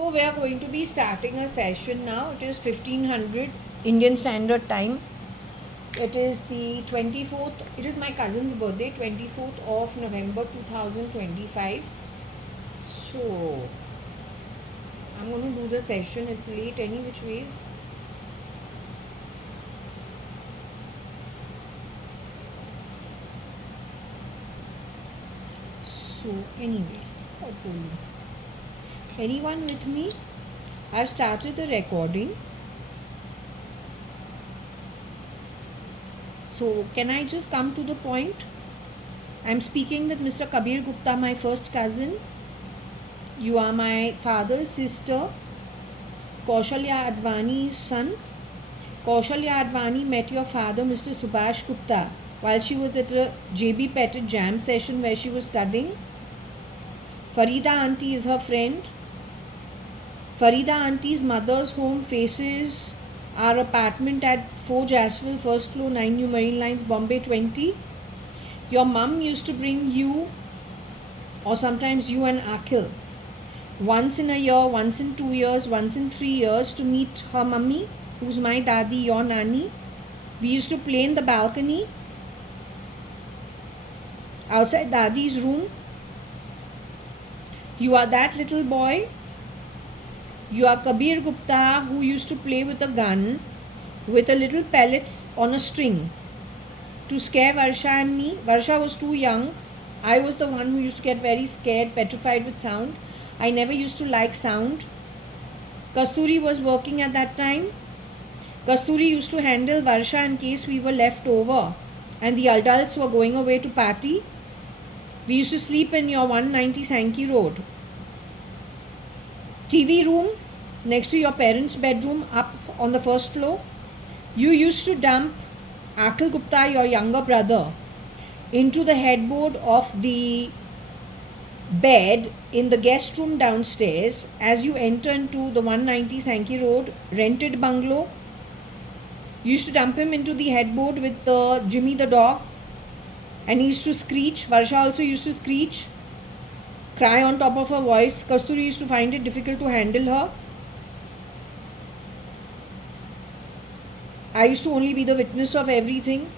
So we are going to be starting a session now. It is 1500 Indian Standard Time. It is the 24th. It is my cousin's birthday, 24th of November 2025. So I'm going to do the session. It's late any which ways. So anyway, what to do? Anyone with me? I've started the recording. So can I just come to the point? I'm speaking with Mr. Kabir Gupta, my first cousin. You are my father's sister, JAYA.ADVANI's son. JAYA.ADVANI met your father, Mr. Subhash Gupta, while she was at a JB Pettit jam session where she was studying. Farida auntie is her friend. Farida auntie's mother's home faces our apartment at 4 Jaswell, first floor, 9 New Marine Lines, Bombay 20. Your mum used to bring you, or sometimes you and Akhil, once in a year, once in 2 years, once in 3 years to meet her mummy, who's my dadi, your nani. We used to play in the balcony outside dadi's room. You are that little boy. You are Kabir Gupta, who used to play with a gun with a little pellets on a string to scare Varsha and me. Varsha was too young. I was the one who used to get very scared, petrified with sound. I never used to like sound. Kasturi was working at that time. Kasturi used to handle Varsha in case we were left over and the adults were going away to party. We used to sleep in your 190 Sankey Road. TV room next to your parents' bedroom up on the first floor. You used to dump Akhil Gupta, your younger brother, into the headboard of the bed in the guest room downstairs as you enter into the 190 Sankey Road rented bungalow. You used to dump him into the headboard with Jimmy the dog, and he used to screech. Varsha also used to screech, cry on top of her voice. Kasturi used to find it difficult to handle her. I used to only be the witness of everything.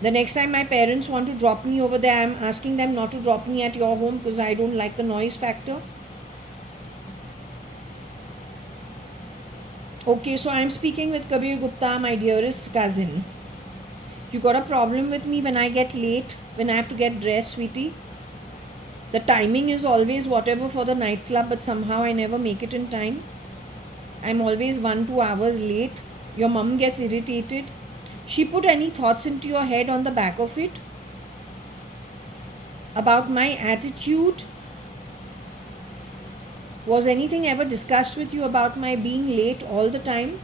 The next time my parents want to drop me over there, I'm asking them not to drop me at your home because I don't like the noise factor. Okay, so I'm speaking with Kabir Gupta, my dearest cousin. You got a problem with me when I get late, when I have to get dressed, sweetie? The timing is always whatever for the nightclub, but somehow I never make it in time. I'm always 1-2 hours late. Your mum gets irritated. She put any thoughts into your head on the back of it about my attitude? Was anything ever discussed with you about my being late all the time?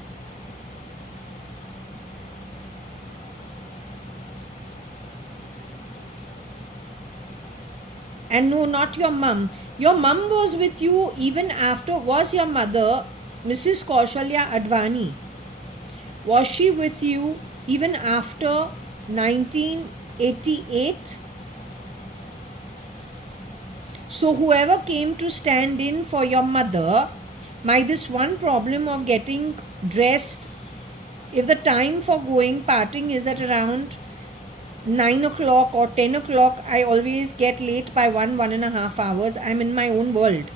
And no, not your mum. Your mum was with you even after. Was your mother, Mrs. JAYA.ADVANI, was she with you even after 1988? So whoever came to stand in for your mother, my this one problem of getting dressed, if the time for going partying is at around 9 o'clock or 10 o'clock, I always get late by 1.5 hours. I'm in my own world.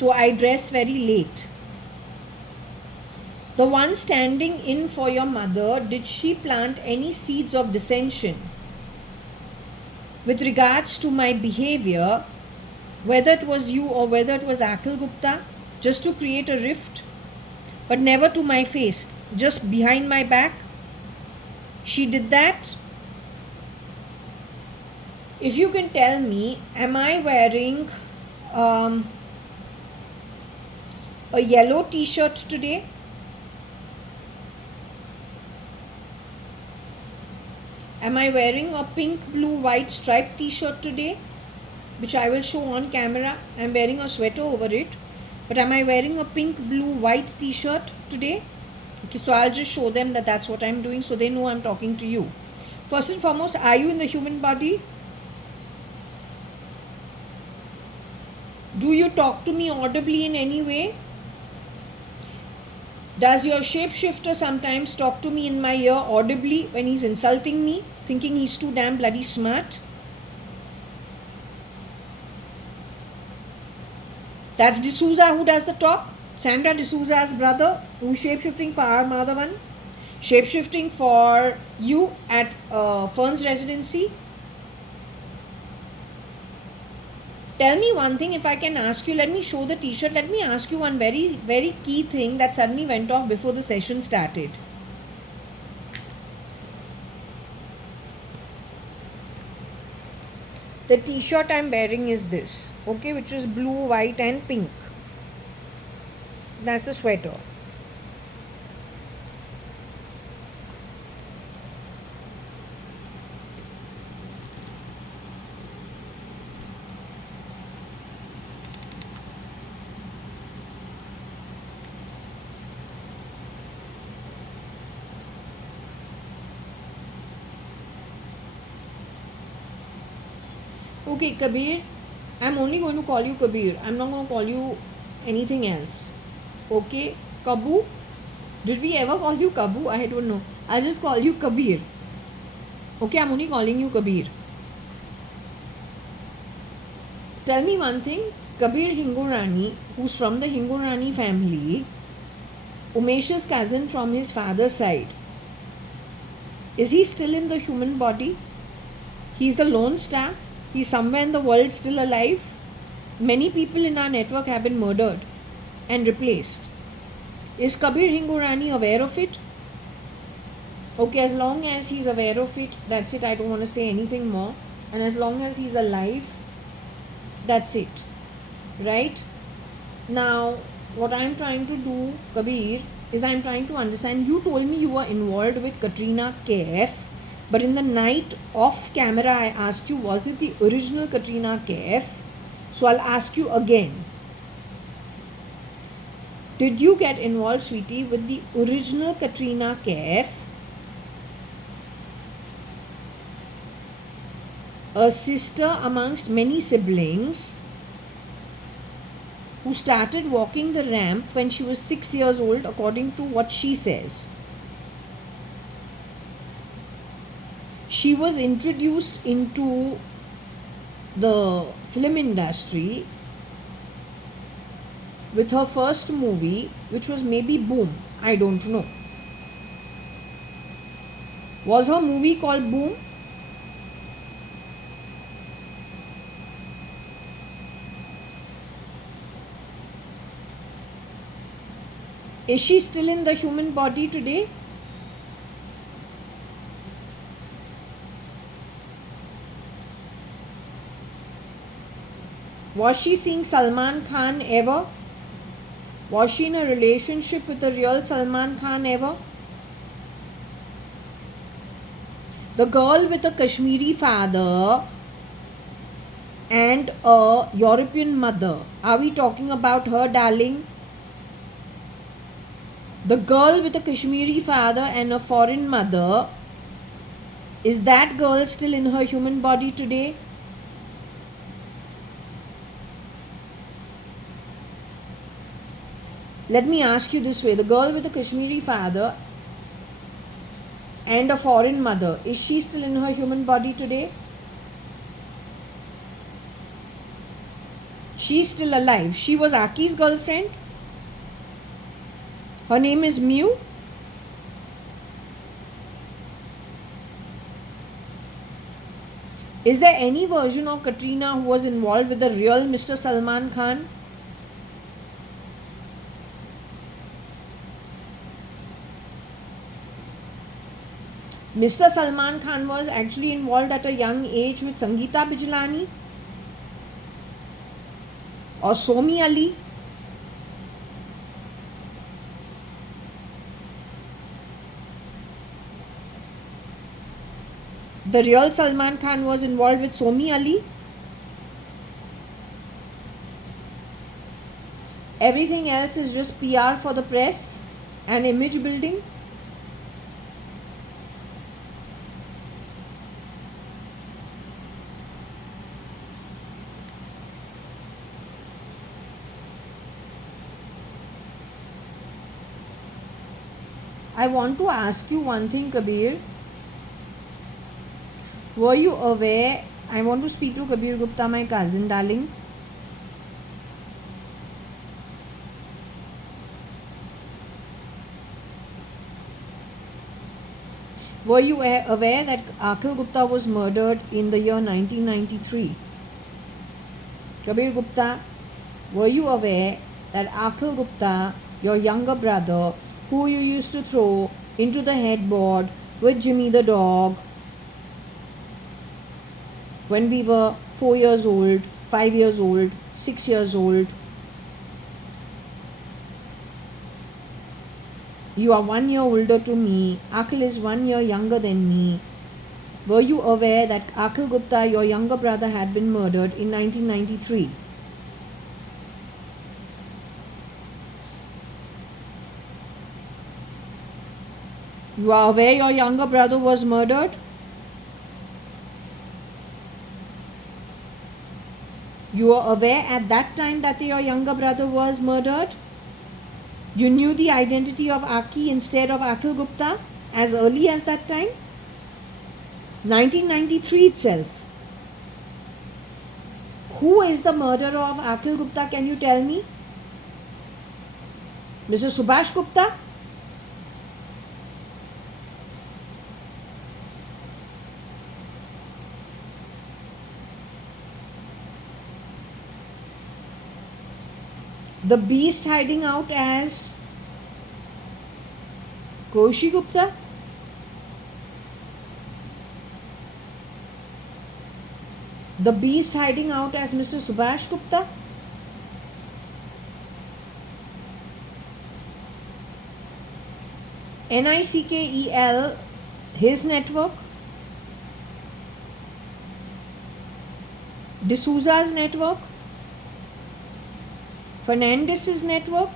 So I dress very late. The one standing in for your mother, did she plant any seeds of dissension with regards to my behavior, whether it was you or whether it was Akhil Gupta, just to create a rift, but never to my face, just behind my back? She did that? If you can tell me, am I wearing a yellow t-shirt today? Am I wearing a pink, blue, white striped t-shirt today, which I will show on camera? I'm wearing a sweater over it, but am I wearing a pink, blue, white t-shirt today? Okay, so I'll just show them that that's what I'm doing so they know I'm talking to you. First and foremost, are you in the human body? Do you talk to me audibly in any way? Does your shapeshifter sometimes talk to me in my ear audibly when he's insulting me, thinking he's too damn bloody smart? That's D'Souza who does the talk. Sandra D'Souza's brother, who's shapeshifting for our Madhavan, shapeshifting for you at Fern's residency. Tell me one thing, if I can ask you, let me show the t-shirt. Let me ask you one very, very key thing that suddenly went off before the session started. The t-shirt I'm wearing is this, okay, which is blue, white and pink. That's the sweater. Okay, Kabir, I'm only going to call you Kabir. I'm not going to call you anything else. Okay, Kabu? Did we ever call you Kabu? I don't know. I'll just call you Kabir. Okay, I'm only calling you Kabir. Tell me one thing. Kabir Hingorani, who's from the Hingorani family, Umesh's cousin from his father's side, is he still in the human body? He's the lone star. He's somewhere in the world still alive. Many people in our network have been murdered and replaced. Is Kabir Hingorani aware of it? Okay, as long as he's aware of it, that's it. I don't want to say anything more. And as long as he's alive, that's it. Right? Now, what I'm trying to do, Kabir, is I'm trying to understand. You told me you were involved with Katrina Kaif, but in the night off camera, I asked you, was it the original Katrina Kaif? So I'll ask you again. Did you get involved, sweetie, with the original Katrina Kaif? A sister amongst many siblings who started walking the ramp when she was 6 years old, according to what she says. She was introduced into the film industry with her first movie, which was maybe Boom. I don't know. Was her movie called Boom? Is she still in the human body today? Was she seeing Salman Khan ever? Was she in a relationship with the real Salman Khan ever? The girl with a Kashmiri father and a European mother. Are we talking about her, darling? The girl with a Kashmiri father and a foreign mother, is that girl still in her human body today? Let me ask you this way. The girl with a Kashmiri father and a foreign mother, is she still in her human body today? She's still alive. She was Aki's girlfriend. Her name is Mew. Is there any version of Katrina who was involved with the real Mr. Salman Khan? Mr. Salman Khan was actually involved at a young age with Sangeeta Bijlani or Somi Ali. The real Salman Khan was involved with Somi Ali. Everything else is just PR for the press and image building. I want to ask you one thing, Kabir. Were you aware? I want to speak to Kabir Gupta, my cousin, darling. Were you aware that Akhil Gupta was murdered in the year 1993? Kabir Gupta, were you aware that Akhil Gupta, your younger brother, who you used to throw into the headboard with Jimmy the dog when we were 4 years old, 5 years old, 6 years old? You are 1 year older to me. Akhil is 1 year younger than me. Were you aware that Akhil Gupta, your younger brother, had been murdered in 1993? You are aware your younger brother was murdered? You are aware at that time that your younger brother was murdered? You knew the identity of Aki instead of Akhil Gupta as early as that time? 1993 itself. Who is the murderer of Akhil Gupta? Can you tell me? Mr. Subhash Gupta? The beast hiding out as Koshi Gupta? The beast hiding out as Mr. Subhash Gupta? NICKEL, his network? D'Souza's network? Fernandez's network?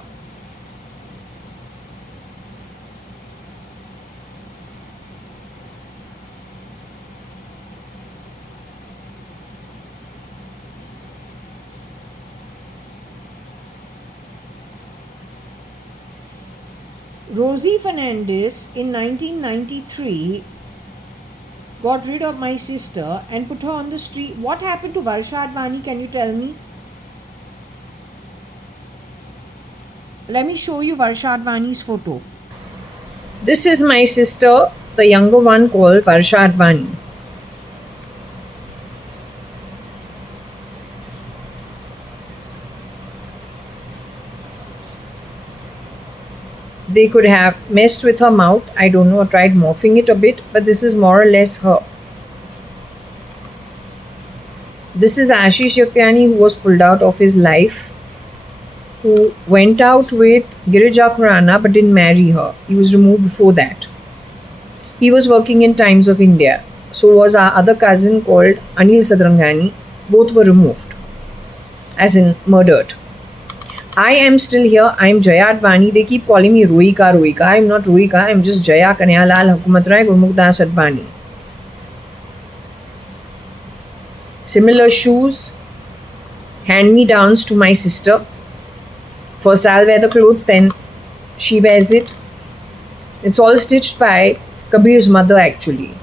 Rosie Fernandez in 1993 got rid of my sister and put her on the street. What happened to JAYA.ADVANI? Can you tell me? Let me show you JAYA.ADVANI's photo. This is my sister, the younger one called JAYA.ADVANI. They could have messed with her mouth, I don't know, or tried morphing it a bit, but this is more or less her. This is Ashish Jagtiani, who was pulled out of his life, who went out with Girija Khurana but didn't marry her. He was removed before that. He was working in Times of India. So was our other cousin called Anil Sadrangani. Both were removed, as in murdered. I am still here. I am JAYA.ADVANI. They keep calling me Rohika, Rohika. I am not Rohika. I am just Jaya Kanayalal Hukumat Rai Gurmukhdas Advani. Similar shoes, hand-me-downs to my sister. First I'll wear the clothes, then she wears it. It's all stitched by Kabir's mother actually.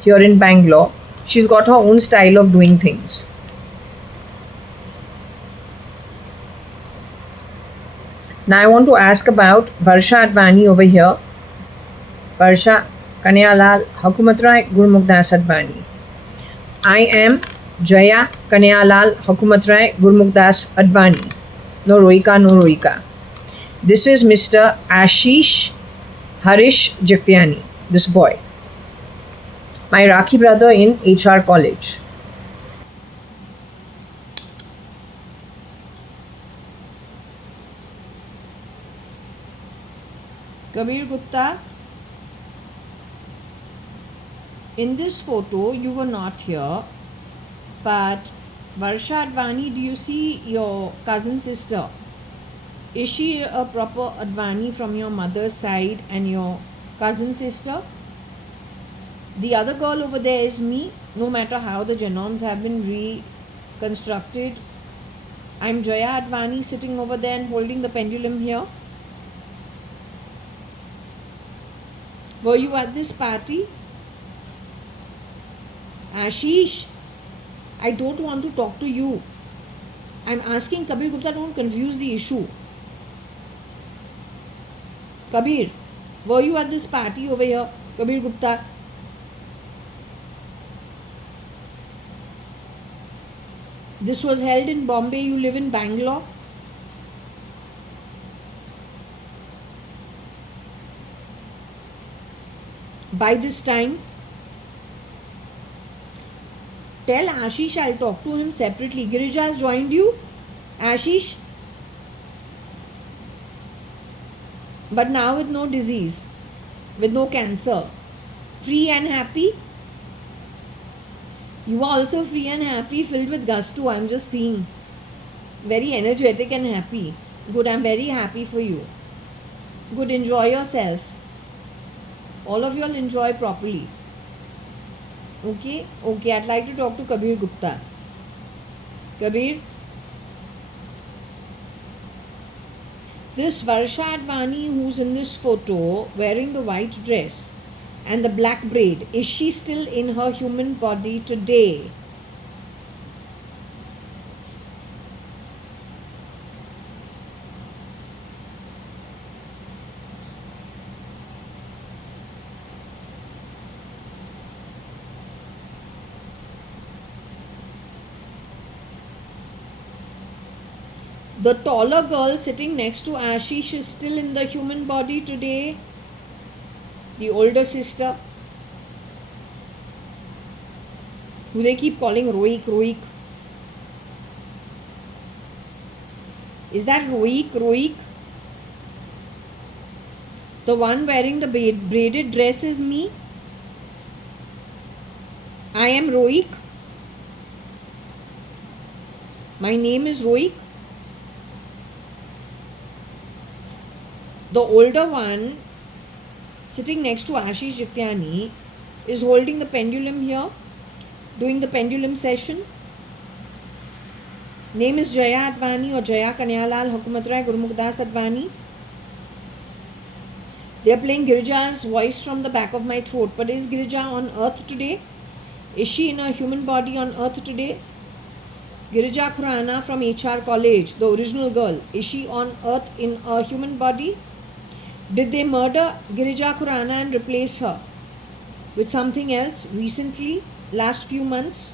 Here in Bangalore. She's got her own style of doing things. Now I want to ask about JAYA.ADVANI over here. Varsha Kanayalal Hukumat Rai Gurmukhdas Advani. I am Jaya Kanayalal Hukumat Rai Gurmukhdas Advani. No Rohika, no Rohika. This is Mr. Ashish Harish Jagtiani, this boy. My Rakhi brother in HR college. Kabir Gupta, in this photo you were not here, but JAYA.ADVANI, do you see your cousin sister? Is she a proper Advani from your mother's side and your cousin sister? The other girl over there is me. No matter how the genomes have been reconstructed, I'm JAYA.ADVANI sitting over there and holding the pendulum here. Were you at this party? Ashish, I don't want to talk to you. I'm asking Kabir Gupta, don't confuse the issue. Kabir, were you at this party over here? Kabir Gupta. This was held in Bombay. You live in Bangalore. By this time, tell Ashish I'll talk to him separately. Girija has joined you. Ashish. But now with no disease, with no cancer. Free and happy. You are also free and happy, filled with gusto. I'm just seeing. Very energetic and happy. Good, I'm very happy for you. Good, enjoy yourself. All of you will enjoy properly. Okay? Okay, I'd like to talk to Kabir Gupta. Kabir? This JAYA.ADVANI who's in this photo wearing the white dress and the black braid, is she still in her human body today? The taller girl sitting next to Ashish is still in the human body today. The older sister, who they keep calling Roik, Roik. Is that Roik, Roik? The one wearing the braided dress is me. I am Roik. My name is Roik. The older one sitting next to Ashish Jityani is holding the pendulum here, doing the pendulum session. Name is JAYA.ADVANI or Jaya Kanyalal Hukumatrai Gurmukh Advani. They are playing Girija's voice from the back of my throat. But is Girija on earth today? Is she in a human body on earth today? Girija Khurana from HR College, the original girl, is she on earth in a human body? Did they murder Girija Khurana and replace her with something else recently, last few months?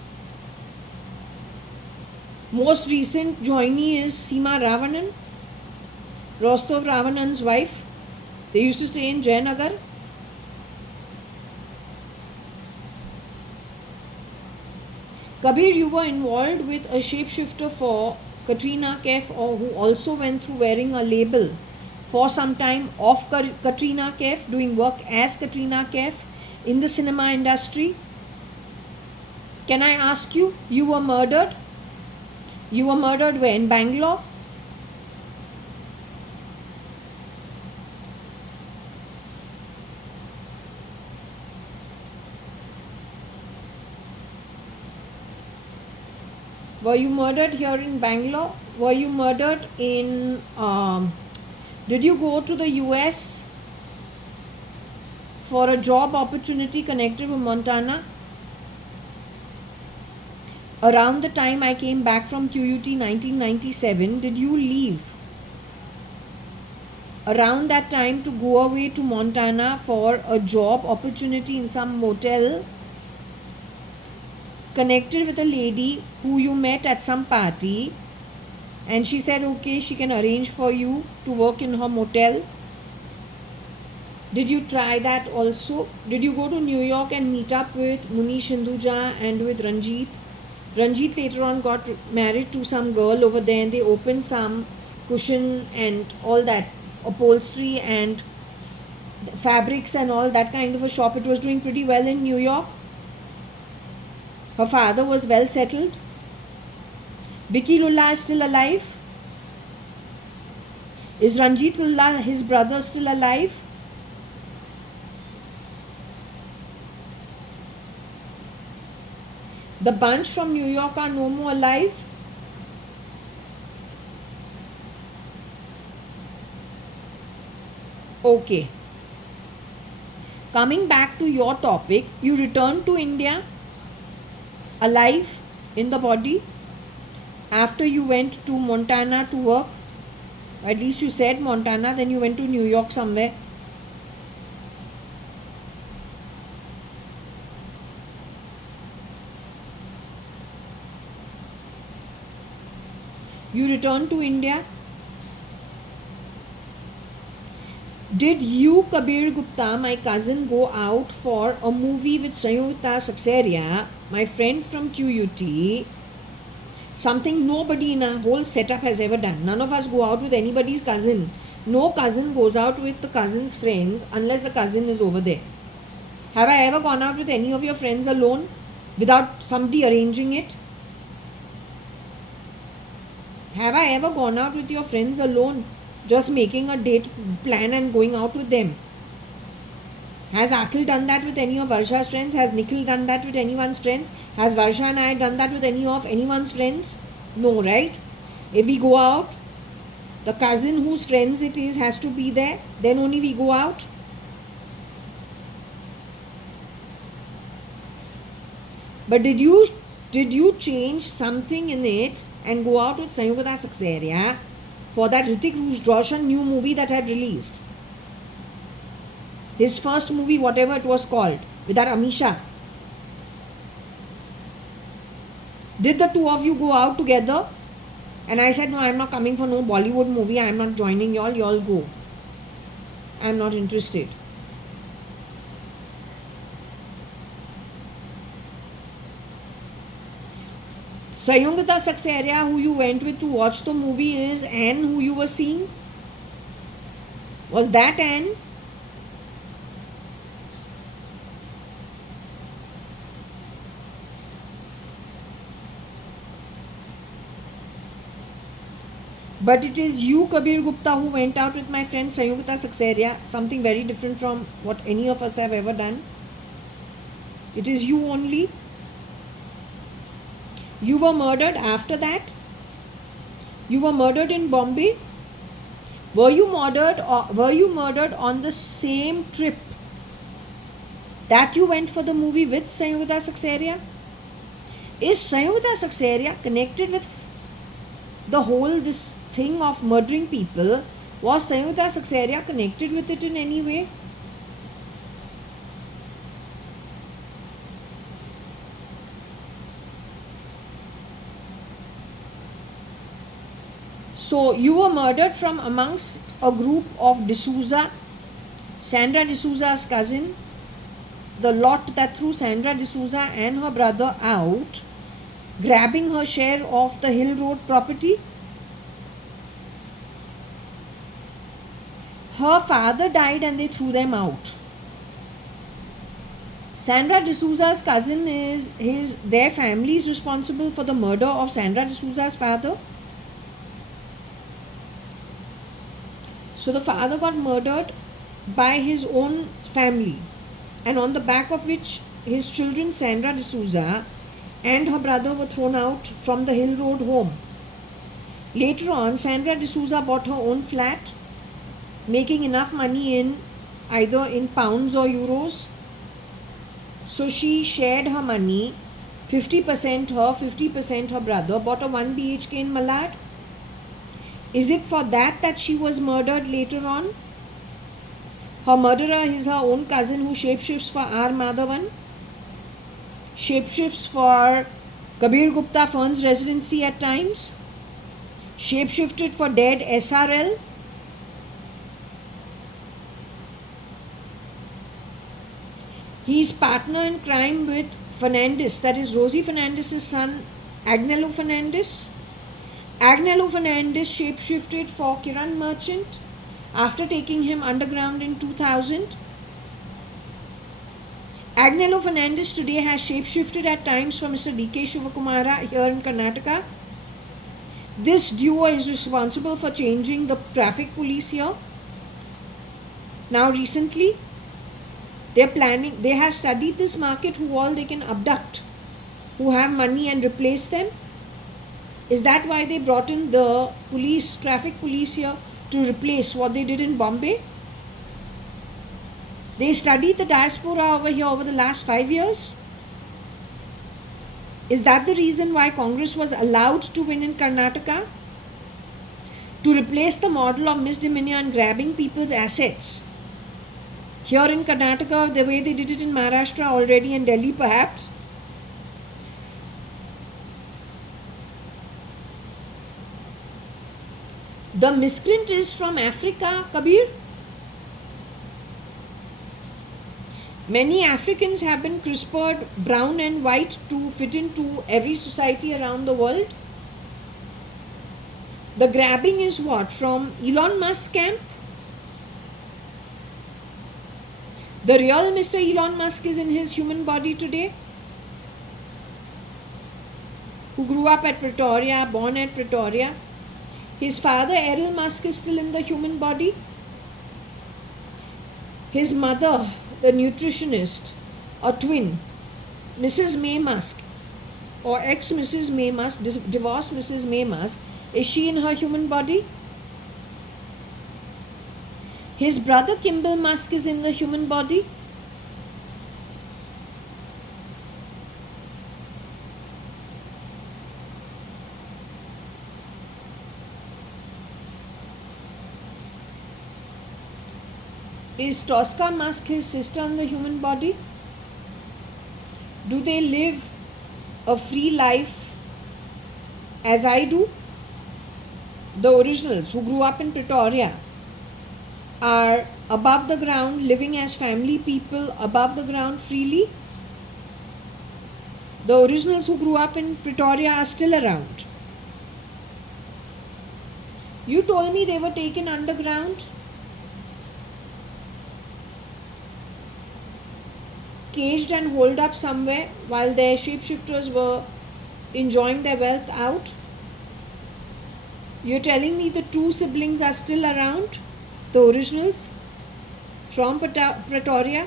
Most recent joinee is Seema Ravanan, Rostov Ravanan's wife. They used to stay in Jayanagar. Kabir, you were involved with a shapeshifter for Katrina Kaif, or who also went through wearing a label for some time of Katrina Kaif, doing work as Katrina Kaif in the cinema industry. Can I ask you, you were murdered? You were murdered where? In Bangalore? Were you murdered here in Bangalore? Were you murdered in... did you go to the US for a job opportunity connected with Montana? Around the time I came back from QUT 1997, did you leave around that time to go away to Montana for a job opportunity in some motel connected with a lady who you met at some party, and she said okay, she can arrange for you to work in her motel? Did you try that also? Did you go to New York and meet up with Munish Hinduja and with Ranjit? Ranjit later on got married to some girl over there, and they opened some cushion and all that upholstery and fabrics and all that kind of a shop. It was doing pretty well in New York. Her father was well settled. Vicky Lulla is still alive. Is Ranjit Lulla, his brother, still alive? The bunch from New York are no more alive. Okay. Coming back to your topic, you returned to India alive in the body after you went to Montana to work. At least you said Montana, then you went to New York somewhere. You returned to India. Did you, Kabir Gupta, my cousin, go out for a movie with Sanyogita Saksaria, my friend from QUT? Something nobody in our whole setup has ever done. None of us go out with anybody's cousin. No cousin goes out with the cousin's friends unless the cousin is over there. Have I ever gone out with any of your friends alone without somebody arranging it? Have I ever gone out with your friends alone, just making a date plan and going out with them? Has Akhil done that with any of Varsha's friends? Has Nikhil done that with anyone's friends? Has Varsha and I done that with any of anyone's friends? No, right? If we go out, the cousin whose friends it is has to be there, then only we go out. But did you change something in it and go out with Sanyogita Saksaria for that Hrithik Roshan new movie that had released? His first movie, whatever it was called, with that Amisha. Did the two of you go out together? And I said, no, I'm not coming for no Bollywood movie. I'm not joining y'all. Y'all go. I'm not interested. Sanyogita Saksaria, who you went with to watch the movie, is Anne, who you were seeing? Was that Anne? But it is you, Kabir Gupta, who went out with my friend Sanyogita Saksaria, something very different from what any of us have ever done. It is you only. You were murdered after that. You were murdered in Bombay. Were you murdered on the same trip that you went for the movie with Sanyogita Saksaria? Is Sanyogita Saksaria connected with the whole this thing of murdering people? Was Sanyogita Saksaria connected with it in any way? So you were murdered from amongst a group of D'Souza, Sandra D'Souza's cousin, the lot that threw Sandra D'Souza and her brother out, grabbing her share of the Hill Road property. Her father died and they threw them out. Sandra D'Souza's cousin their family is responsible for the murder of Sandra D'Souza's father. So the father got murdered by his own family, and on the back of which his children Sandra D'Souza and her brother were thrown out from the Hill Road home. Later on, Sandra D'Souza bought her own flat, making enough money in either in pounds or euros. So she shared her money, 50% her, 50% her brother, bought a 1 BHK in Malad. Is it for that she was murdered later on? Her murderer is her own cousin who shapeshifts for R. Madhavan, shapeshifts for Kabir Gupta Fern's residency at times, shapeshifted for dead SRL. He is partner in crime with Fernandez, that is Rosie Fernandez's son, Agnello Fernandez. Agnello Fernandez shapeshifted for Kiran Merchant after taking him underground in 2000. Agnello Fernandez today has shapeshifted at times for Mr. D.K. Shivakumara here in Karnataka. This duo is responsible for changing the traffic police here. Now recently, they have studied this market, who all they can abduct, who have money, and replace them. Is that why they brought in the traffic police here, to replace what they did in Bombay? They studied the diaspora over here over the last 5 years. Is that the reason why Congress was allowed to win in Karnataka? To replace the model of misdemeanor and grabbing people's assets. Here in Karnataka, the way they did it in Maharashtra already and Delhi perhaps. The miscreant is from Africa, Kabir. Many Africans have been CRISPR'd brown and white to fit into every society around the world. The grabbing is what? From Elon Musk camp? The real Mr. Elon Musk is in his human body today, who grew up at Pretoria, born at Pretoria. His father, Errol Musk, is still in the human body. His mother, the nutritionist, or twin, Mrs. May Musk, or ex-Mrs. May Musk, divorced Mrs. May Musk, is she in her human body? His brother, Kimball Musk, is in the human body. Is Tosca Musk his sister in the human body? Do they live a free life as I do? The originals who grew up in Pretoria are above the ground, living as family people above the ground freely. The originals who grew up in Pretoria are still around. You told me they were taken underground, caged and holed up somewhere while their shapeshifters were enjoying their wealth out. You're telling me the two siblings are still around, the originals from Pretoria?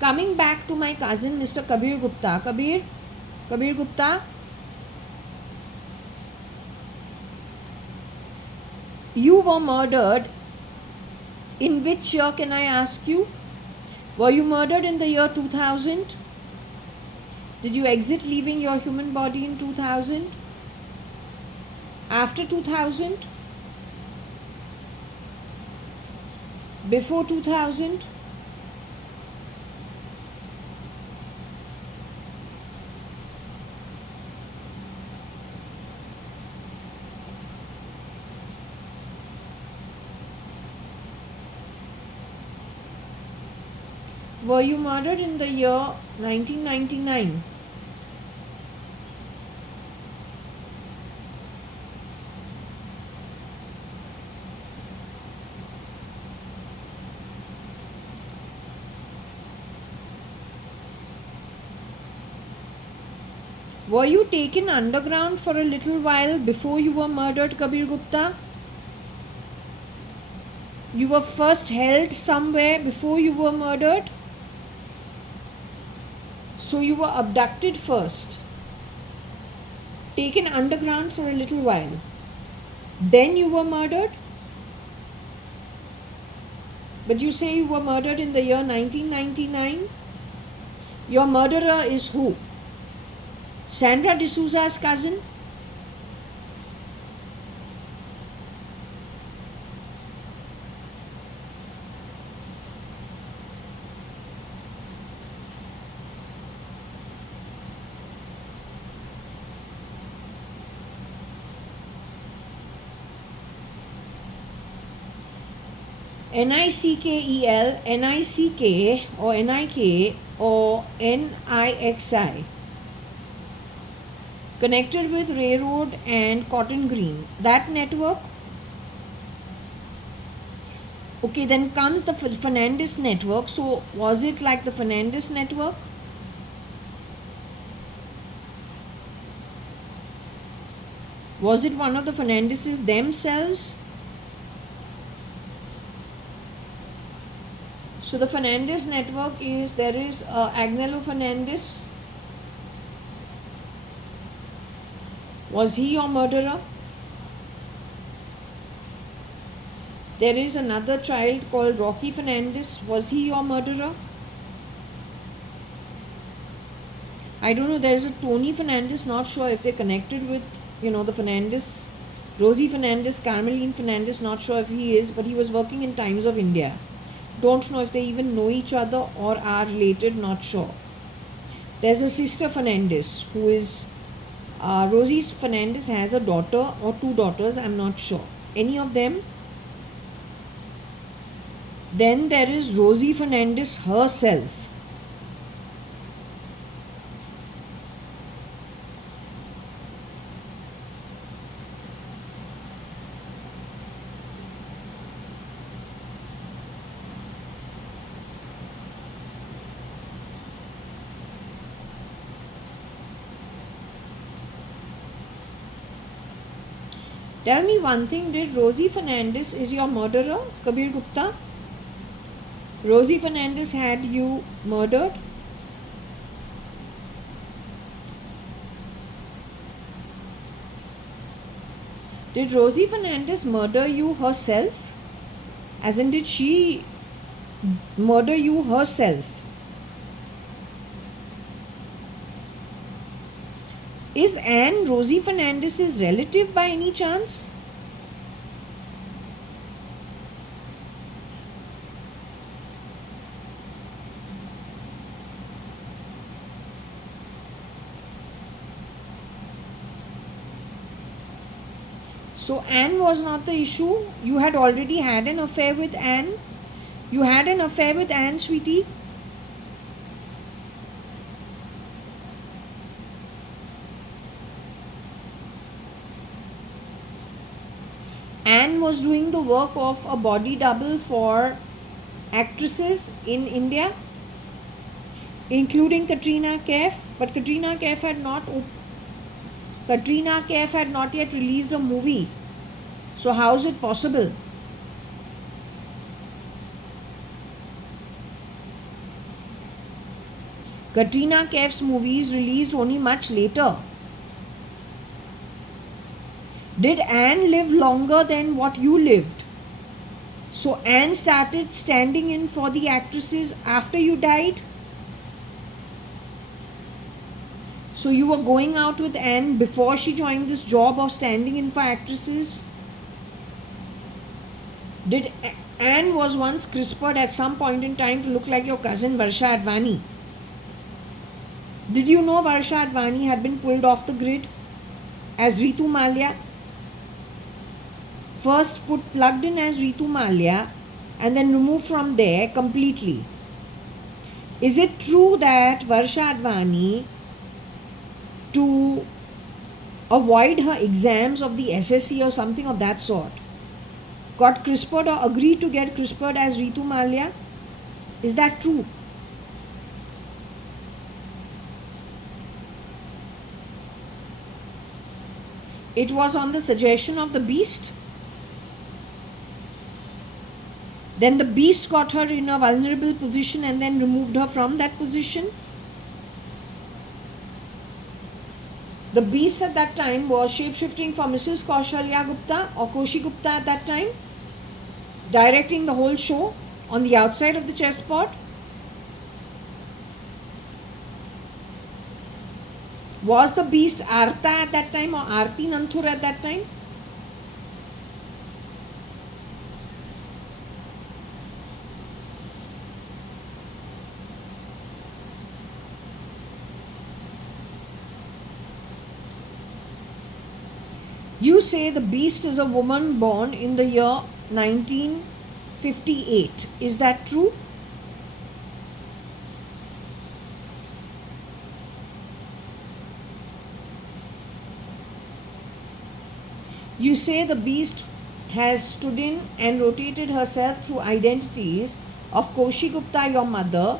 Coming back to my cousin Mr. Kabir Gupta. Kabir Gupta, you were murdered in which year, can I ask you? Were you murdered in the year 2000? Did you exit leaving your human body in 2000? After 2000? Before 2000? Were you murdered in the year 1999? Were you taken underground for a little while before you were murdered, Kabir Gupta? You were first held somewhere before you were murdered? So you were abducted first, taken underground for a little while, then you were murdered? But you say you were murdered in the year 1999? Your murderer is who? Sandra D'Souza's cousin? NICKEL, NICK or NIK or NIXI, connected with Railroad and Cotton Green, that network? Okay, then comes the Fernandez network. So was it like the Fernandez network? Was it one of the Fernandezes themselves? So the Fernandez network is, there is Agnello Fernandez. Was he your murderer? There is another child called Rocky Fernandez. Was he your murderer? I don't know. There is a Tony Fernandez. Not sure if they're connected with, the Fernandez. Rosie Fernandez, Carmeline Fernandez. Not sure if he is, but he was working in Times of India. Don't know if they even know each other or are related. Not sure. There's a sister Fernandez who is, Rosie Fernandez has a daughter or two daughters. I'm not sure. Any of them? Then there is Rosie Fernandez herself. Tell me one thing, did Rosie Fernandez is your murderer, Kabir Gupta? Rosie Fernandez had you murdered? Did Rosie Fernandez murder you herself? As in, did she murder you herself? Is Anne Rosie Fernandez's relative by any chance? So Anne was not the issue. You had already had an affair with Anne. You had an affair with Anne, sweetie. Anne was doing the work of a body double for actresses in India, including Katrina Kaif, but Katrina Kaif had not yet released a movie. So how is it possible? Katrina Kaif's movies released only much later. Did Anne live longer than what you lived? So Anne started standing in for the actresses after you died? So you were going out with Anne before she joined this job of standing in for actresses? Did Anne was once CRISPR'd at some point in time to look like your cousin Varsha Advani? Did you know Varsha Advani had been pulled off the grid as Ritu Malia? First plugged in as Ritu Malia and then removed from there completely. Is it true that Varsha Advani, to avoid her exams of the SSC or something of that sort, got CRISPR'd or agreed to get CRISPR'd as Ritu Malia? Is that true? It was on the suggestion of the beast? Then the beast got her in a vulnerable position and then removed her from that position? The beast at that time was shape-shifting for Mrs. Kaushalya Gupta or Koshi Gupta at that time, directing the whole show on the outside of the chessboard. Was the beast Arta at that time or Aarti Nanthur at that time? You say the beast is a woman born in the year 1958. Is that true? You say the beast has stood in and rotated herself through identities of Koshi Gupta, your mother,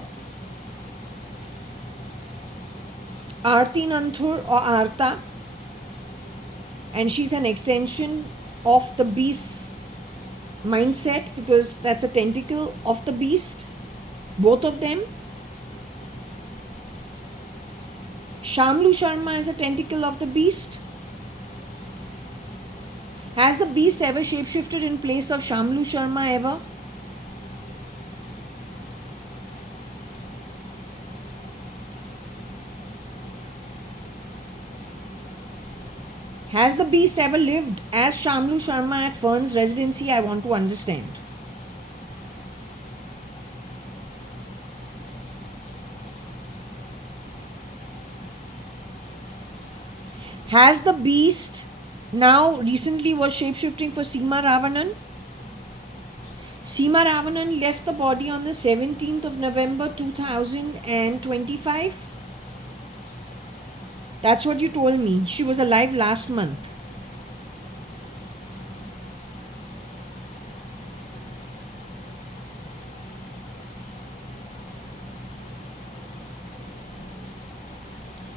Aarti Nanthur or Arta, and she's an extension of the beast's mindset because that's a tentacle of the beast. Both of them. Shamlu Sharma is a tentacle of the beast. Has the beast ever shapeshifted in place of Shamlu Sharma ever? Has the beast ever lived as Shamlu Sharma at Fern's residency? I want to understand. Has the beast now recently was shapeshifting for Seema Ravanan? Seema Ravanan left the body on the 17th of November 2025. That's what you told me. She was alive last month.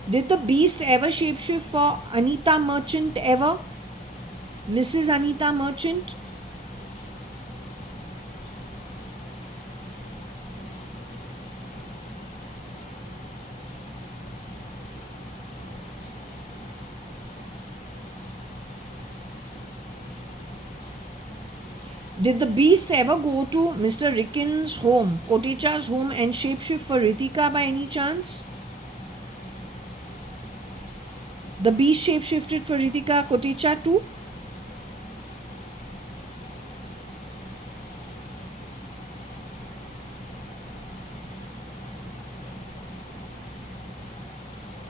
Did the beast ever shapeshift for Anita Merchant ever? Mrs. Anita Merchant? Did the beast ever go to Mr. Rickin's home, Kotecha's home, and shapeshift for Ritika by any chance? The beast shapeshifted for Ritika Kotecha too?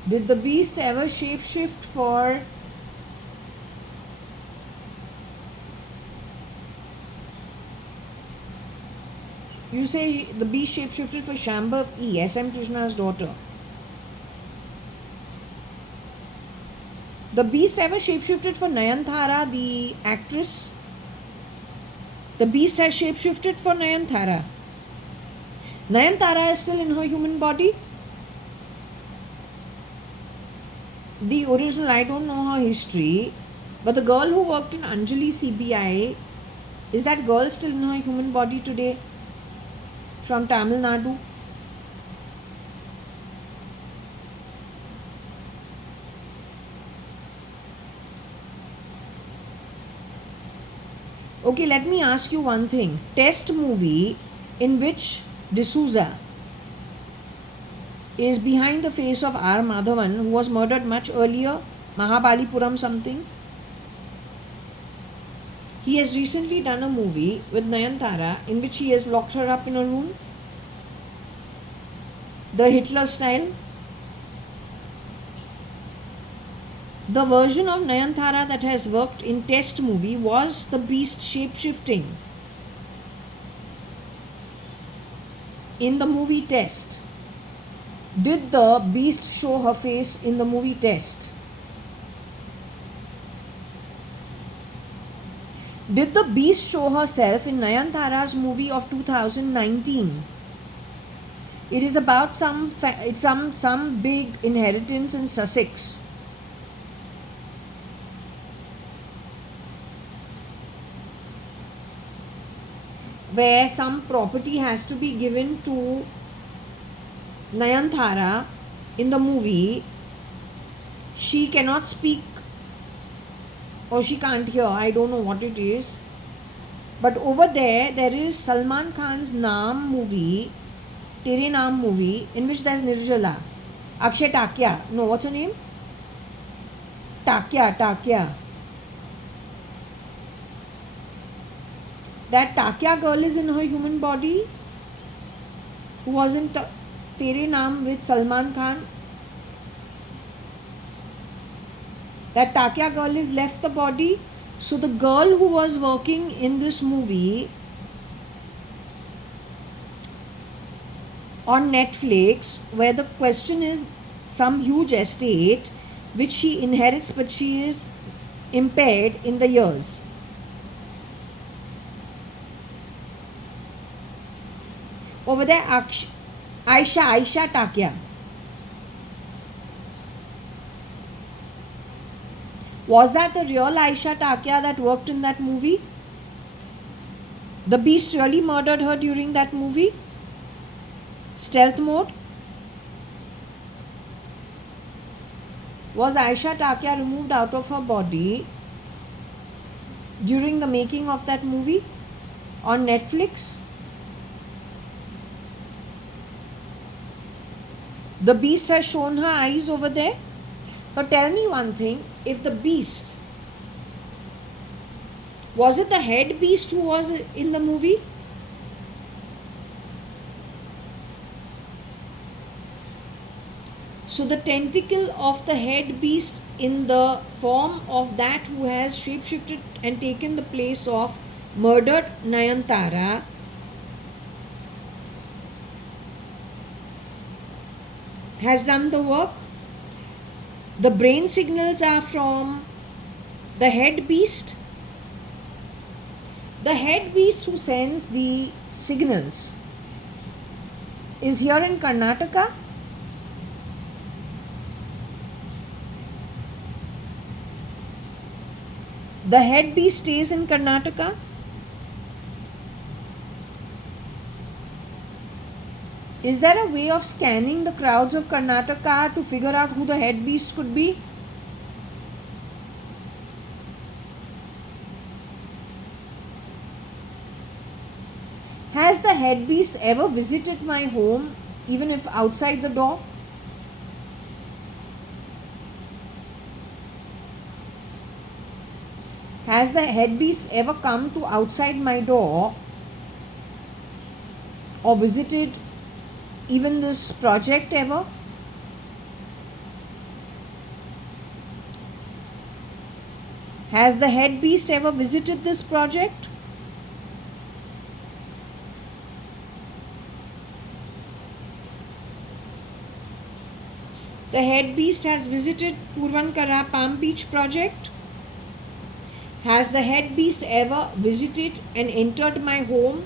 Did the beast ever shapeshift for You say the beast shapeshifted for Shambhav E, S.M. Krishna's daughter. The beast ever shapeshifted for Nayanthara, the actress? The beast has shapeshifted for Nayanthara. Nayanthara is still in her human body? The original, I don't know her history, but the girl who worked in Anjali CBI, is that girl still in her human body today? From Tamil Nadu? Okay, let me ask you one thing. Test movie in which D'Souza is behind the face of R. Madhavan, who was murdered much earlier, Mahabalipuram something. He has recently done a movie with Nayanthara in which he has locked her up in a room. The Hitler style. The version of Nayanthara that has worked in Test movie was the beast shape-shifting. In the movie Test, did the beast show her face in the movie Test? Did the beast show herself in Nayanthara's movie of 2019? It is about some big inheritance in Sussex. Where some property has to be given to Nayanthara in the movie. She cannot speak or she can't hear. I don't know what it is. But over there is Salman Khan's Naam movie, Tere Naam movie, in which there's Nirjala. Akshay Takya. No, what's her name? Takya. That Takya girl is in her human body, who was in Tere Naam with Salman Khan. That Takya girl is left the body. So the girl who was working in this movie on Netflix, where the question is some huge estate which she inherits, but she is impaired in the years. Over there, Aisha Takya. Was that the real Aisha Takya that worked in that movie? The beast really murdered her during that movie? Stealth mode. Was Aisha Takya removed out of her body during the making of that movie on Netflix? The beast has shown her eyes over there. But tell me one thing, if the beast, was it the head beast who was in the movie? So the tentacle of the head beast in the form of that who has shapeshifted and taken the place of murdered Nayantara has done the work. The brain signals are from the head beast. The head beast who sends the signals is here in Karnataka. The head beast stays in Karnataka. Is there a way of scanning the crowds of Karnataka to figure out who the head beast could be? Has the head beast ever visited my home, even if outside the door? Has the head beast ever come to outside my door or visited even this project ever? Has the head beast ever visited this project? The head beast has visited Purvankara Palm Beach project. Has the head beast ever visited and entered my home?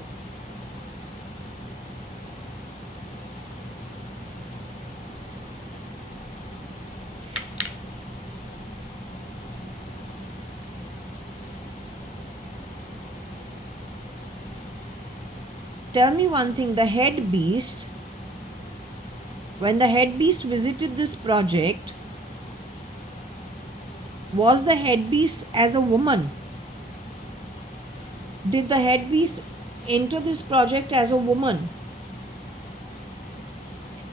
Tell me one thing, the head beast, when the head beast visited this project, was the head beast as a woman? Did the head beast enter this project as a woman?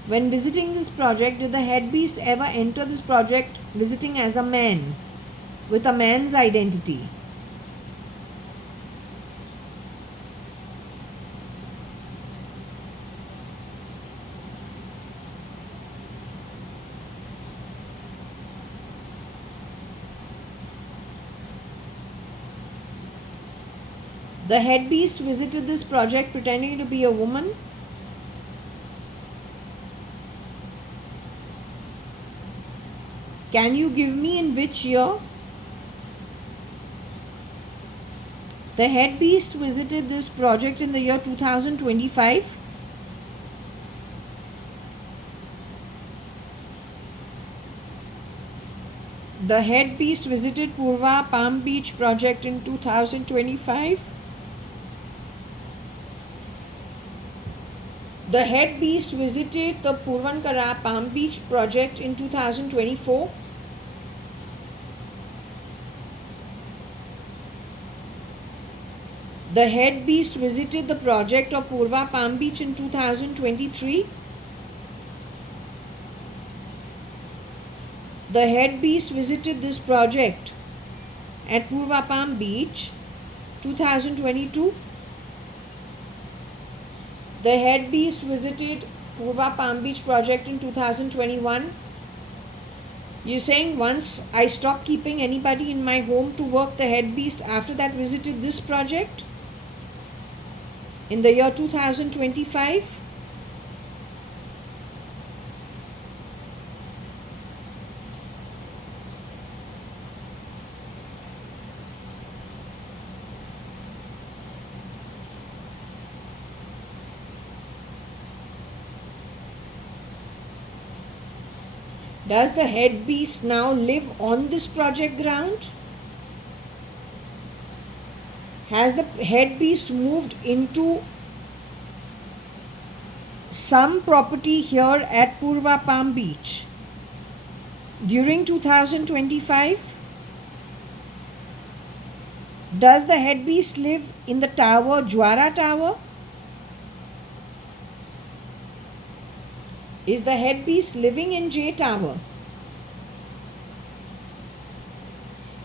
When visiting this project, did the head beast ever enter this project visiting as a man, with a man's identity? The head beast visited this project pretending to be a woman. Can you give me in which year? The head beast visited this project in the year 2025. The head beast visited Purva Palm Beach project in 2025. The head beast visited the Purvankara Palm Beach project in 2024. The head beast visited the project of Purva Palm Beach in 2023. The head beast visited this project at Purva Palm Beach 2022. The head beast visited Purva Palm Beach project in 2021. You're saying once I stopped keeping anybody in my home to work, the head beast after that visited this project in the year 2025. Does the head beast now live on this project ground? Has the head beast moved into some property here at Purva Palm Beach during 2025? Does the head beast live in the tower, Jwara Tower? Is the head beast living in J Tower?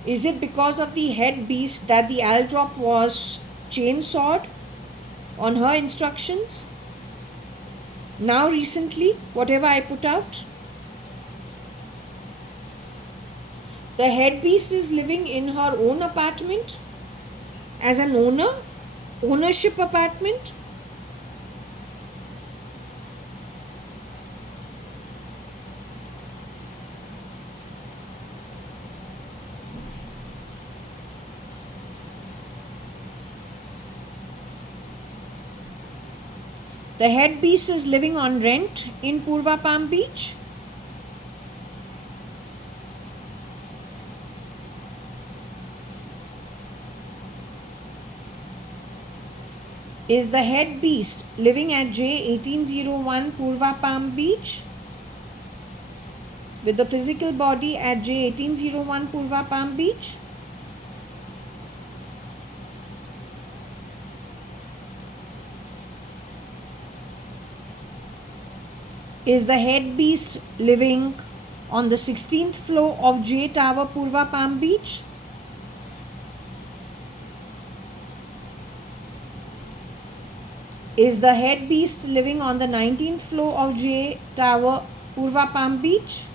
Is it because of the head beast that the Aldrop was chainsawed on her instructions? Now recently, whatever I put out? The head beast is living in her own apartment as an ownership apartment. The head beast is living on rent in Purva Palm Beach. Is the head beast living at J1801 Purva Palm Beach with the physical body at J1801 Purva Palm Beach? Is the head beast living on the 16th floor of J Tower Purva Palm Beach? Is the head beast living on the 19th floor of J Tower Purva Palm Beach?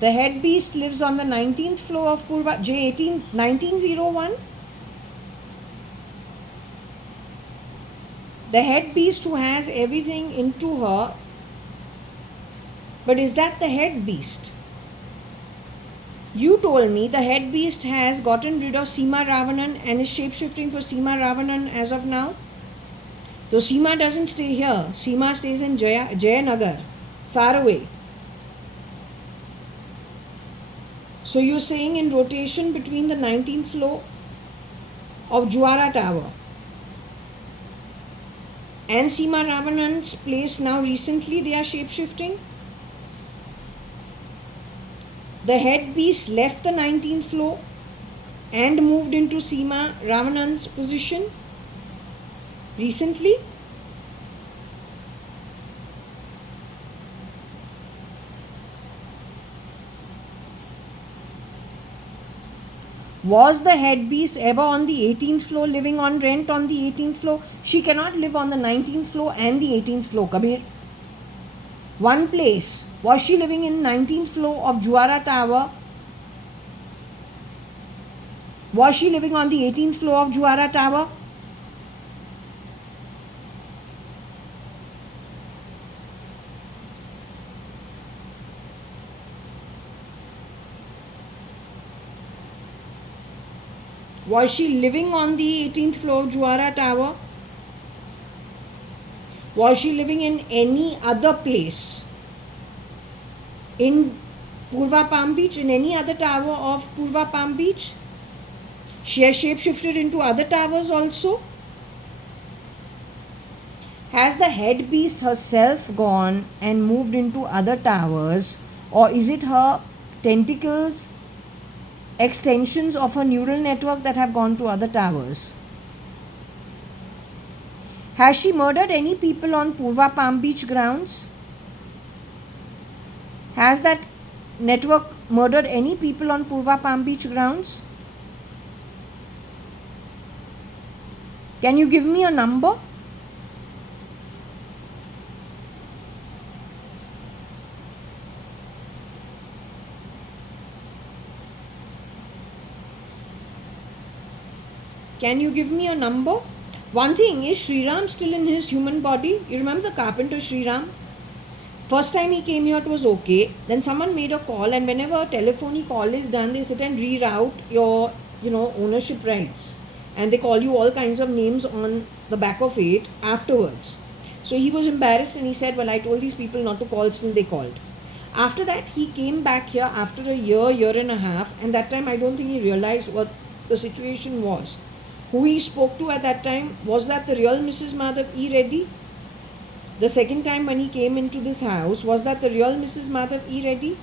The head beast lives on the 19th floor of Purva J1901. The head beast who has everything into her. But is that the head beast? You told me the head beast has gotten rid of Seema Ravanan and is shapeshifting for Seema Ravanan as of now. So Seema doesn't stay here. Seema stays in Jayanagar, far away. So you're saying in rotation between the 19th floor of Jwara Tower and Seema Ravanan's place now recently they are shapeshifting? The head beast left the 19th floor and moved into Seema Ravanan's position recently? Was the head beast ever on the 18th floor living on rent on the 18th floor? She cannot live on the 19th floor and the 18th floor, Kabir. One place. Was she living in 19th floor of Jwara Tower? Was she living on the 18th floor of Jwara Tower? Was she living on the 18th floor of Jwara Tower? Was she living in any other place? In Purva Palm Beach, in any other tower of Purva Palm Beach? She has shapeshifted into other towers also? Has the head beast herself gone and moved into other towers, or is it her tentacles, extensions of her neural network that have gone to other towers? Has she murdered any people on Purva Palm Beach grounds? Has that network murdered any people on Purva Palm Beach grounds? Can you give me a number? Can you give me a number? One thing is, Sriram still in his human body. You remember the carpenter Sriram? First time he came here, it was okay. Then someone made a call, and whenever a telephony call is done, they sit and reroute your, ownership rights. And they call you all kinds of names on the back of it afterwards. So he was embarrassed and he said, well, I told these people not to call, still they called. After that, he came back here after a year and a half, and that time I don't think he realized what the situation was. Who he spoke to at that time, was that the real Mrs. Madhav E. Reddy? The second time when he came into this house, was that the real Mrs. Madhav E. Reddy?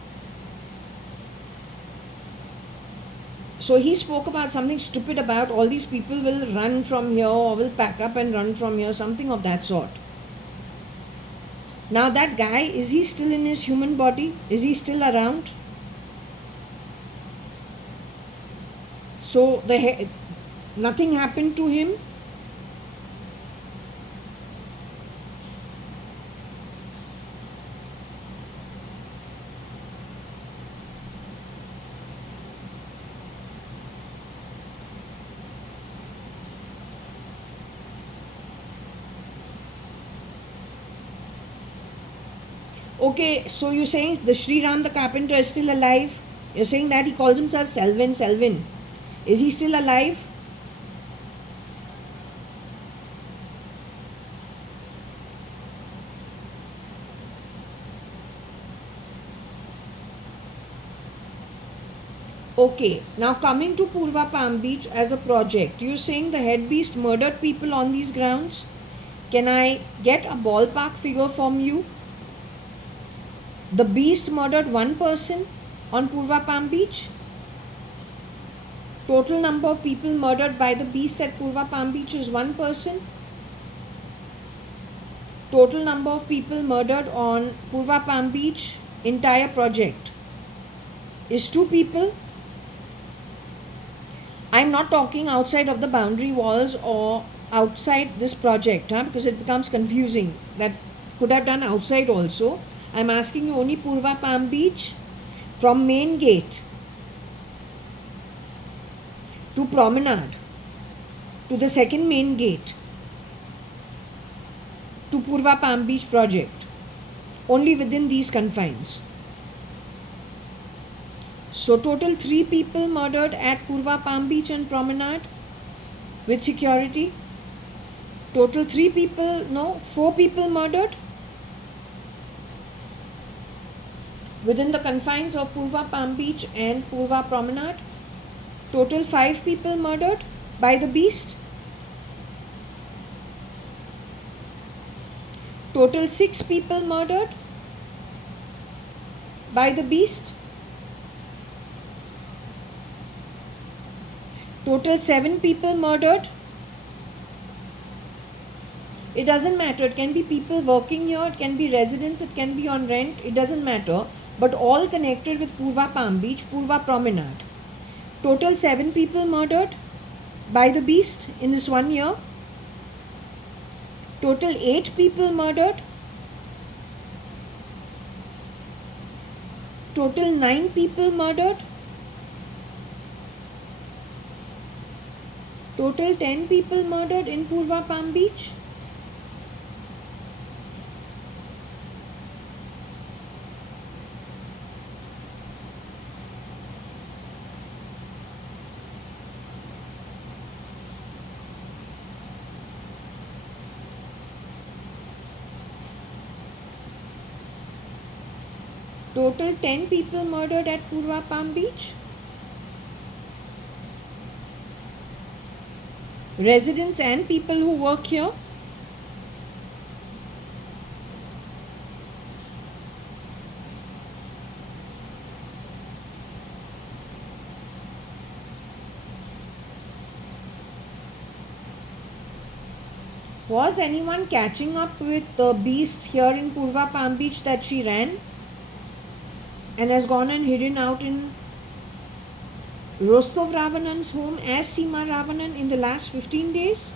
So he spoke about something stupid about all these people will run from here or will pack up and run from here, something of that sort. Now that guy, is he still in his human body? Is he still around? So nothing happened to him. Okay, so you're saying the Sri Ram the carpenter is still alive? You're saying that he calls himself Selvin. Is he still alive? Okay, now coming to Purva Palm Beach as a project, you're saying the head beast murdered people on these grounds? Can I get a ballpark figure from you? The beast murdered one person on Purva Palm Beach. Total number of people murdered by the beast at Purva Palm Beach is one person. Total number of people murdered on Purva Palm Beach, entire project, is 2 people. I'm not talking outside of the boundary walls or outside this project, because it becomes confusing. That could have done outside also. I'm asking you only Purva Palm Beach, from main gate to promenade, to the second main gate, to Purva Palm Beach project, only within these confines. So total 3 people murdered at Purva Palm Beach and promenade with security. Total 4 people murdered within the confines of Purva Palm Beach and Purva Promenade. Total 5 people murdered by the beast. Total 6 people murdered by the beast. Total 7 people murdered. It doesn't matter. It can be people working here, it can be residents, it can be on rent, it doesn't matter. But all connected with Purva Palm Beach, Purva Promenade. Total 7 people murdered by the beast in this 1 year. Total 8 people murdered. Total 9 people murdered. Total 10 people murdered in Purva Palm Beach. Total 10 people murdered at Purva Palm Beach. Residents and people who work here. Was anyone catching up with the beast here in Purva Palm Beach that she ran and has gone and hidden out in Rostov Ravanan's home as Seema Ravanan in the last 15 days?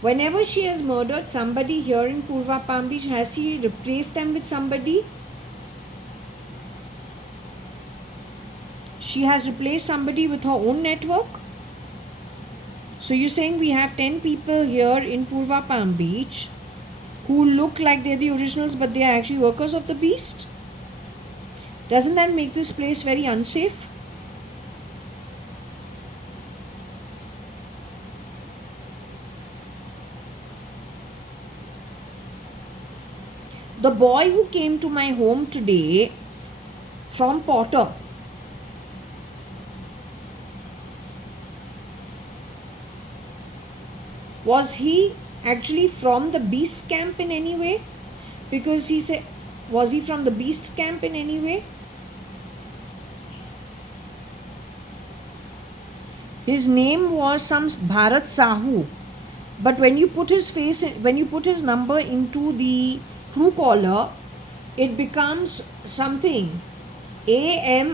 Whenever she has murdered somebody here in Purva Palm Beach, has she replaced them with somebody? She has replaced somebody with her own network? So you're saying we have 10 people here in Purva Palm Beach who look like they're the originals but they are actually workers of the beast? Doesn't that make this place very unsafe? The boy who came to my home today from Potter, was he actually from the beast camp in any way? Because he said, was he from the beast camp in any way? His name was some Bharat Sahu, but when you put his face, when you put his number into the Truecaller, it becomes something AMROSIE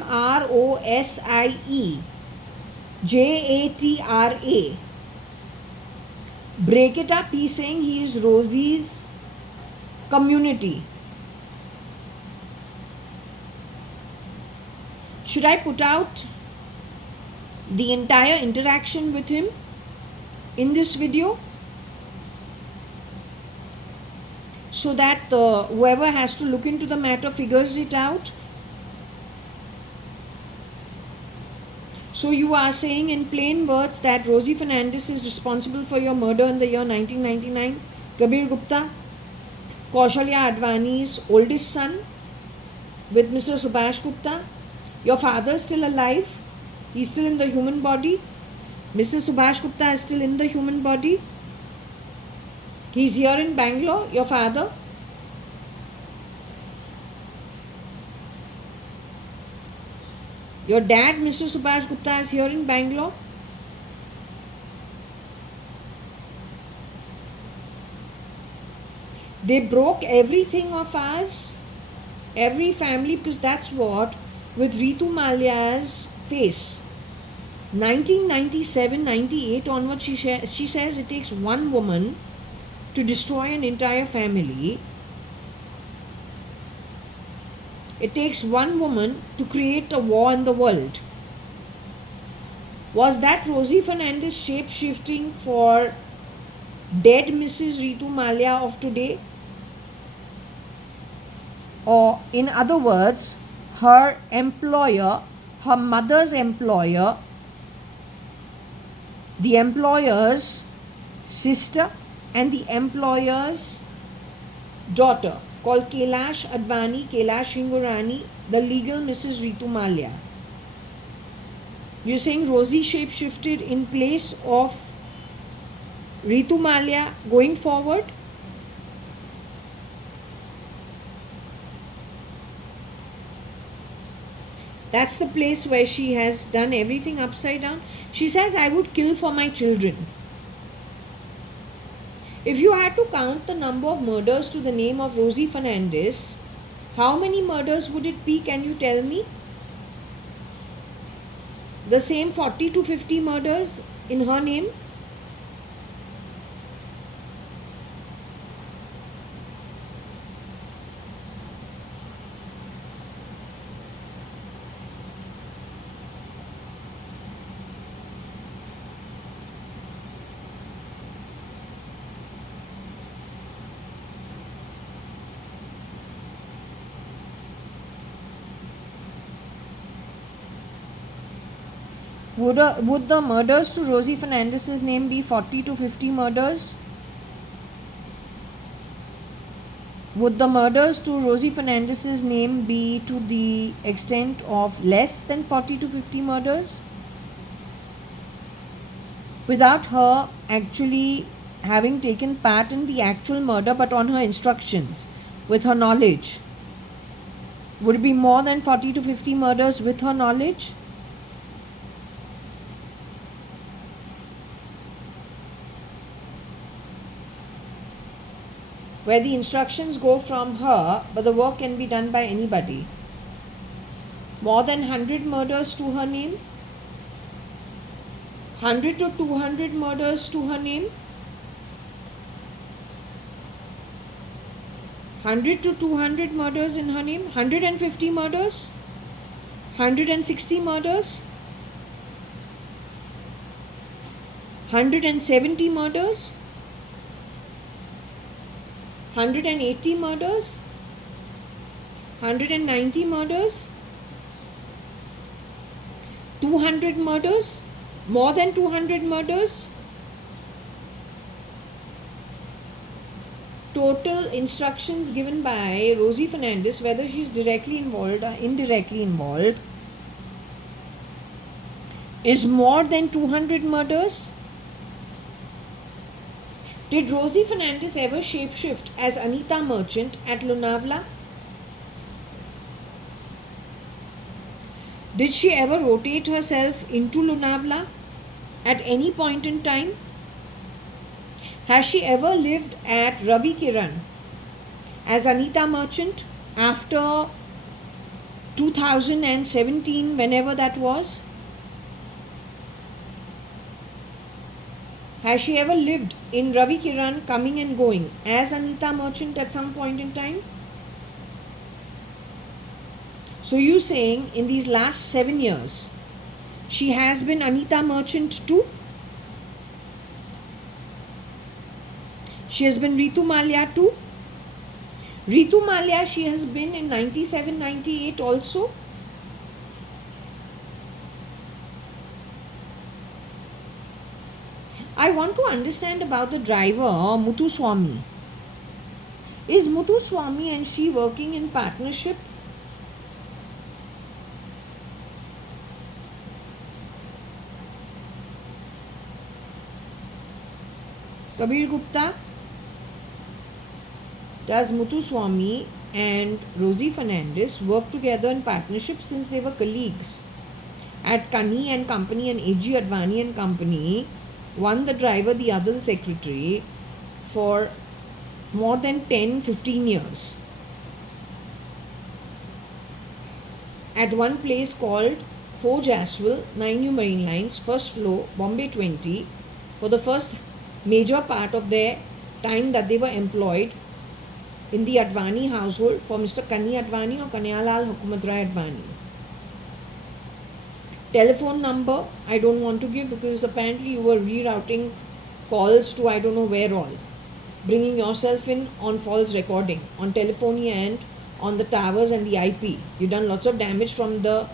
JATRA. Break it up, he's saying he is Rosie's community. Should I put out the entire interaction with him in this video, so that whoever has to look into the matter figures it out? So you are saying in plain words that Rosie Fernandez is responsible for your murder in the year 1999, Kabir Gupta, Kaushalya-ADVANI's oldest son with Mr. Subhash Gupta. Your father is still alive. He's still in the human body. Mr. Subhash Gupta is still in the human body. He's here in Bangalore, your father. Your dad, Mr. Subhash Gupta, is here in Bangalore. They broke everything of ours, every family, because that's what, with Ritu Malia's face. 1997-98 onward, she says it takes one woman to destroy an entire family. It takes one woman to create a war in the world. Was that Rosie Fernandez shape-shifting for dead Mrs. Ritu Malia of today? Or in other words, her employer, her mother's employer, the employer's sister and the employer's daughter, called JAYA.ADVANI, Kailash Hingorani, the legal Mrs. Ritu Malia. You're saying Rosie shape-shifted in place of Ritu Malia going forward? That's the place where she has done everything upside down. She says, I would kill for my children. If you had to count the number of murders to the name of Rosie Fernandez, how many murders would it be? Can you tell me? The same 40 to 50 murders in her name? Would the murders to Rosie Fernandez's name be 40 to 50 murders? Would the murders to Rosie Fernandez's name be to the extent of less than 40 to 50 murders? Without her actually having taken part in the actual murder, but on her instructions, with her knowledge. Would it be more than 40 to 50 murders with her knowledge? Where the instructions go from her, but the work can be done by anybody. More than 100 murders to her name? 100 to 200 murders to her name? 100 to 200 murders in her name? 150 murders? 160 murders? 170 murders? 180 murders? 190 murders? 200 murders? More than 200 murders? total instructions given by Rosie Fernandez, whether she's directly involved or indirectly involved, is more than 200 murders? Did Rosie Fernandez ever shapeshift as Anita Merchant at Lonavala? Did she ever rotate herself into Lonavala at any point in time? Has she ever lived at Ravi Kiran as Anita Merchant after 2017, whenever that was? Has she ever lived in Ravi Kiran coming and going as Anita Merchant at some point in time? So you saying in these last 7 years, she has been Anita Merchant too? She has been Ritu Malia too? Ritu Malia, she has been in 97-98 also? I want to understand about the driver, Muthu Swami. Is Muthu Swami and she working in partnership? Kabir Gupta, does Muthu Swami and Rosie Fernandez work together in partnership since they were colleagues at Kani and Company and JAYA.ADVANI and Company? One the driver, the other the secretary, for more than 10-15 years at one place called 4 Jaswell, 9 New Marine Lines, first floor, Bombay 20, for the first major part of their time that they were employed in the Advani household for Mr. Kani Advani or Kanyalal Hukumatrai Advani. Telephone number I don't want to give because apparently you were rerouting calls to I don't know where all, bringing yourself in on false recording on telephony and on the towers and the IP. You've done lots of damage from the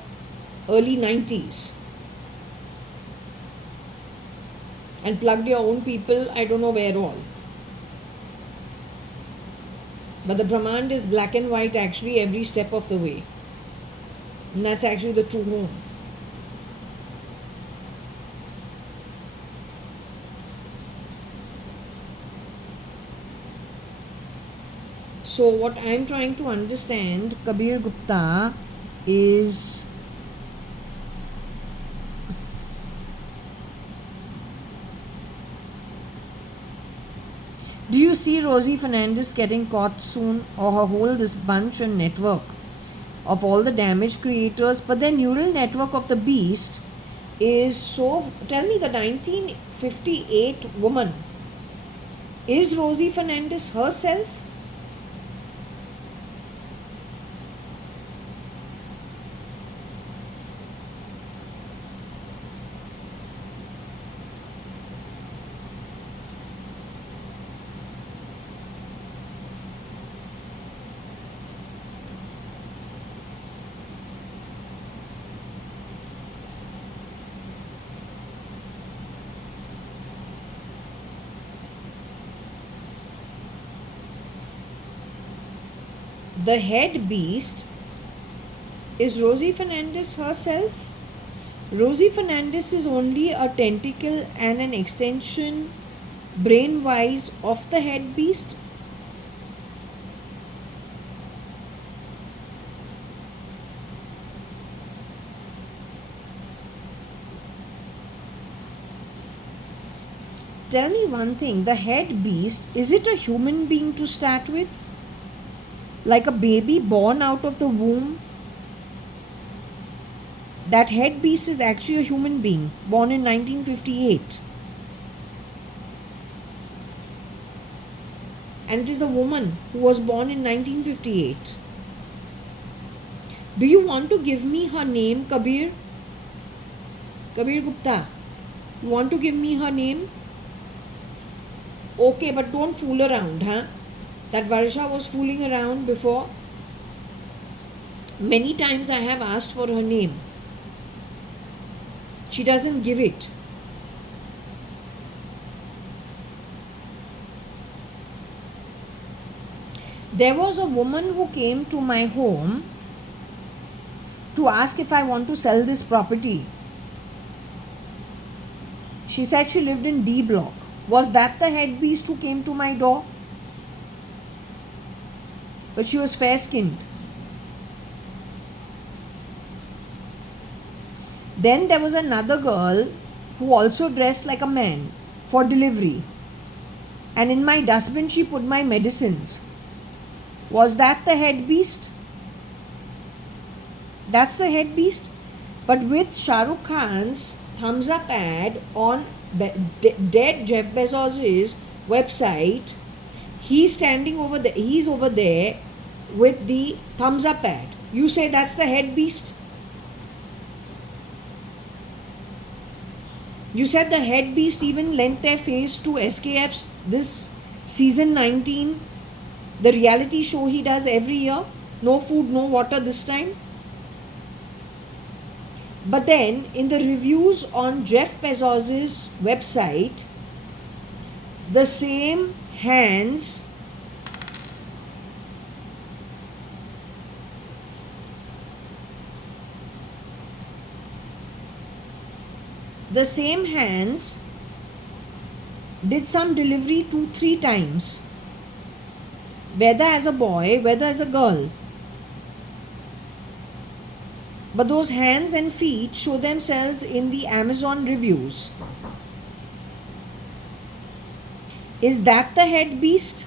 early 90s and plugged your own people I don't know where all. But the Brahmand is black and white actually every step of the way, and that's actually the true home. So what I am trying to understand, Kabir Gupta, is do you see Rosie Fernandez getting caught soon, or her whole this bunch and network of all the damage creators? But their neural network of the beast is so... Tell me, the 1958 woman, is Rosie Fernandez herself? The head beast is Rosie Fernandez herself. Rosie Fernandez is only a tentacle and an extension brain wise of the head beast. Tell me one thing, the head beast, is it a human being to start with? Like a baby born out of the womb? That head beast is actually a human being born in 1958. And it is a woman who was born in 1958. Do you want to give me her name, Kabir? Kabir Gupta, you want to give me her name? Okay, but don't fool around, huh? That Varsha was fooling around before. Many times I have asked for her name. She doesn't give it. There was a woman who came to my home to ask if I want to sell this property. She said she lived in D block. Was that the head beast who came to my door? But she was fair skinned. Then there was another girl who also dressed like a man for delivery. And in my dustbin she put my medicines. Was that the head beast? That's the head beast. But with Shah Rukh Khan's thumbs up ad on dead Jeff Bezos's website, he's standing over there. He's over there with the thumbs up ad. You say that's the head beast? You said the head beast even lent their face to SKF's this season 19, the reality show he does every year. No food, no water this time. But then in the reviews on Jeff Bezos's website, the same hands did some delivery 2-3 times, whether as a boy, whether as a girl. But those hands and feet show themselves in the Amazon reviews. Is that the head beast?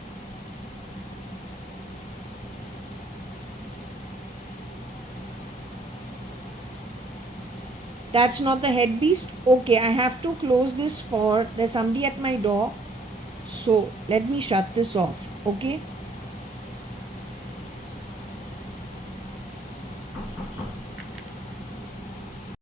That's not the head beast? Okay, I have to close this for there's somebody at my door. So let me shut this off. Okay.